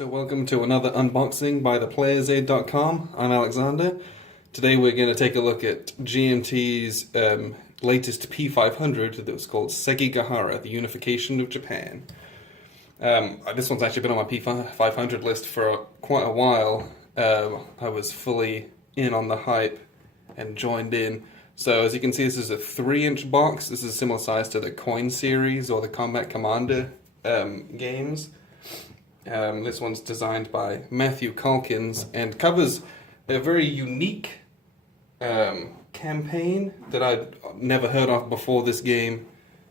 So welcome to another unboxing by theplayersaid.com. I'm Alexander. Today we're going to take a look at GMT's latest P500 that was called Sekigahara, the Unification of Japan. This one's actually been on my P500 list for quite a while. I was fully in on the hype and joined in. So as you can see, this is a 3-inch box. This is a similar size to the Coin series or the Combat Commander games. This one's designed by Matthew Calkins and covers a very unique campaign that I'd never heard of before this game,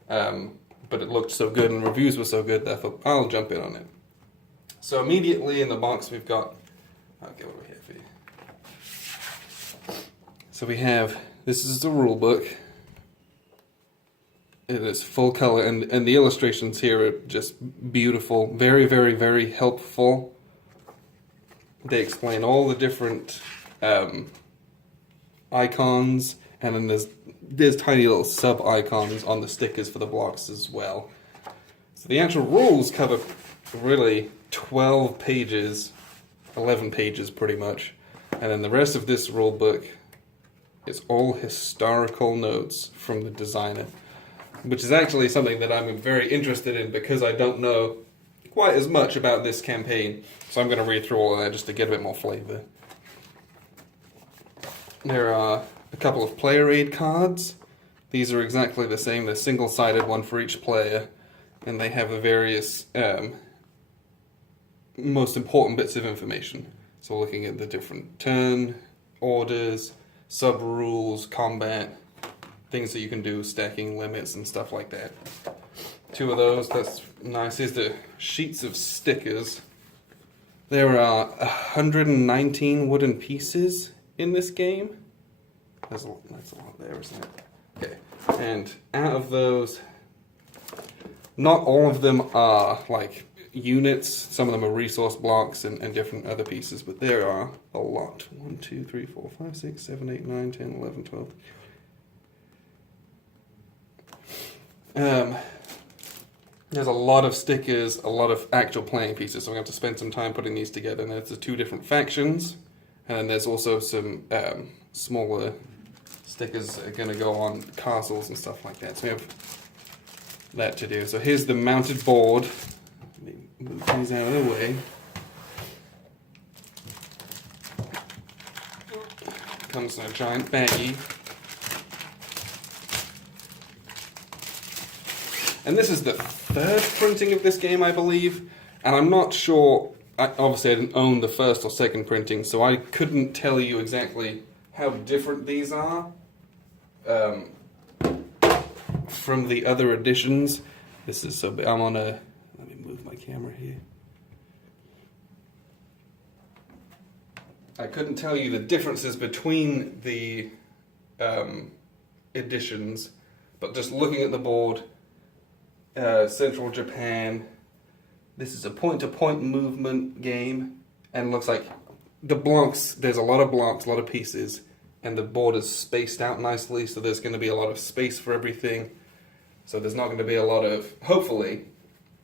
but it looked so good and reviews were so good that I thought I'll jump in on it. So immediately in the box we've got, I'll get over here for you. So we have, this is the rule book. It is full color, and the illustrations here are just beautiful. Very, very, very helpful. They explain all the different icons, and then there's tiny little sub-icons on the stickers for the blocks as well. So the actual rules cover really 12 pages, 11 pages pretty much, and then the rest of this rule book is all historical notes from the designer, which is actually something that I'm very interested in because I don't know quite as much about this campaign. So I'm going to read through all of that just to get a bit more flavor. There are a couple of player aid cards. These are exactly the same. They're single-sided, one for each player, and they have the various most important bits of information. So looking at the different turn orders, sub-rules, combat, things that you can do, stacking limits and stuff like that. 2 of those, that's nice. Here's the sheets of stickers. There are 119 wooden pieces in this game. That's a lot there, isn't it? Okay, and out of those, not all of them are like units. Some of them are resource blocks and different other pieces, but there are a lot. 1, 2, 3, 4, 5, 6, 7, 8, 9, 10, 11, 12. There's a lot of stickers, a lot of actual playing pieces, so I'm going to have to spend some time putting these together. And there's the 2 different factions, and then there's also some smaller stickers that are going to go on castles and stuff like that. So we have that to do. So here's the mounted board. Let me move these out of the way. Comes in a giant baggie. And this is the 3rd printing of this game, I believe, and I'm not sure, obviously I didn't own the 1st or 2nd printing, so I couldn't tell you exactly how different these are from the other editions. This is so big. I'm on a, let me move my camera here. I couldn't tell you the differences between the editions, but just looking at the board, Central Japan. This is a point-to-point movement game, and looks like the blocks, there's a lot of blocks, a lot of pieces, and the board is spaced out nicely, so there's going to be a lot of space for everything. So there's not going to be a lot of, hopefully,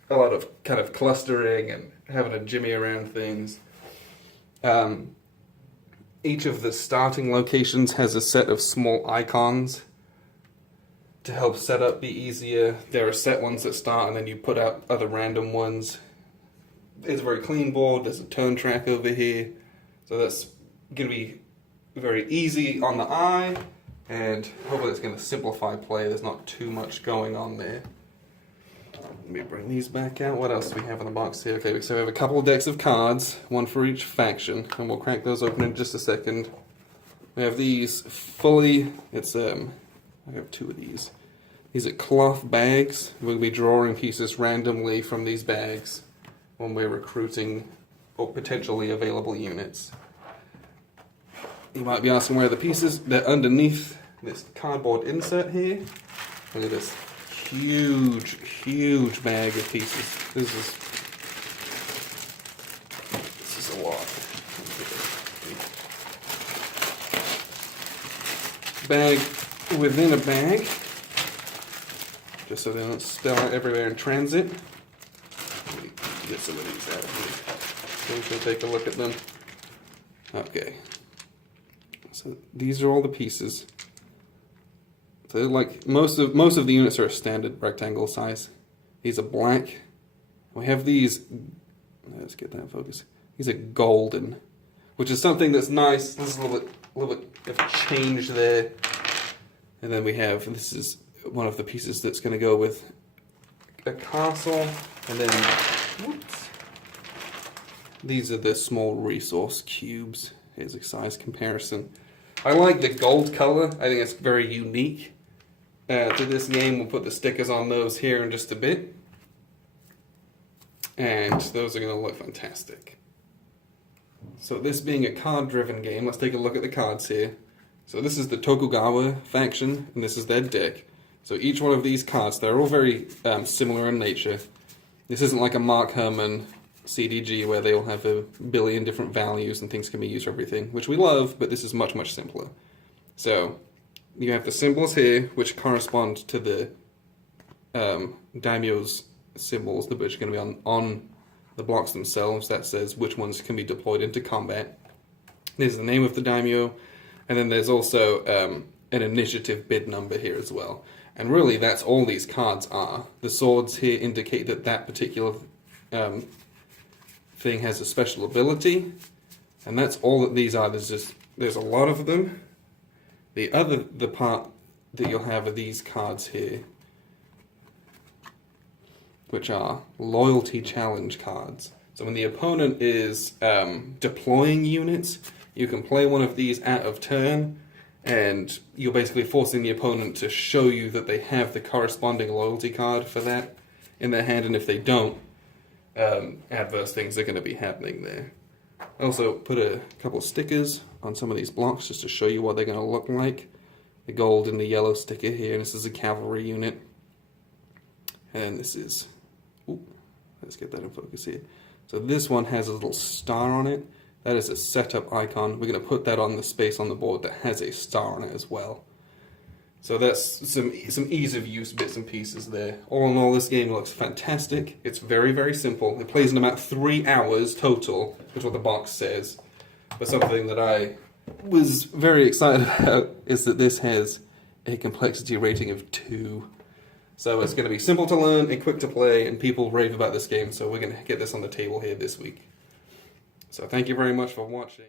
a lot of kind of clustering and having to jimmy around things. Each of the starting locations has a set of small icons to help setup be easier. There are set ones that start and then you put out other random ones. It's a very clean board. There's a turn track over here. So that's going to be very easy on the eye, and hopefully it's going to simplify play. There's not too much going on there. Let me bring these back out. What else do we have in the box here? Okay, so we have a couple of decks of cards, one for each faction, and we'll crack those open in just a second. We have these fully, I have 2 of these. These are cloth bags. We'll be drawing pieces randomly from these bags when we're recruiting or potentially available units. You might be asking where are the pieces? They're underneath this cardboard insert here. Look at this huge, huge bag of pieces. This is a lot. Bag within a bag, just so they don't spill out everywhere in transit. Let me get some of these out of here. So we should take a look at them. Okay. So these are all the pieces. So like most of the units are a standard rectangle size. These are black. We have these. Let's get that in focus. These are golden, which is something that's nice. There's a little bit of change there. And then we have, this is one of the pieces that's going to go with a castle. And then, whoops. These are the small resource cubes. Here's a size comparison. I like the gold color. I think it's very unique to this game. We'll put the stickers on those here in just a bit. And those are going to look fantastic. So this being a card-driven game, let's take a look at the cards here. So this is the Tokugawa faction, and this is their deck. So each one of these cards, they're all very similar in nature. This isn't like a Mark Herman CDG where they all have a billion different values and things can be used for everything, which we love, but this is much, much simpler. So you have the symbols here, which correspond to the daimyo's symbols, which are going to be on the blocks themselves. That says which ones can be deployed into combat. There's the name of the daimyo, and then there's also an initiative bid number here as well. And really, that's all these cards are. The swords here indicate that that particular thing has a special ability, and that's all that these are. There's a lot of them. The part that you'll have are these cards here, which are loyalty challenge cards. So when the opponent is deploying units, you can play one of these out of turn, and you're basically forcing the opponent to show you that they have the corresponding loyalty card for that in their hand, and if they don't, adverse things are going to be happening there. I also put a couple of stickers on some of these blocks just to show you what they're going to look like. The gold and the yellow sticker here, and this is a cavalry unit. And this is, let's get that in focus here. So this one has a little star on it. That is a setup icon. We're going to put that on the space on the board that has a star on it as well. So that's some ease of use bits and pieces there. All in all, this game looks fantastic. It's very, very simple. It plays in about 3 hours total, which is what the box says. But something that I was very excited about is that this has a complexity rating of 2. So it's going to be simple to learn and quick to play, and people rave about this game, so we're going to get this on the table here this week. So thank you very much for watching.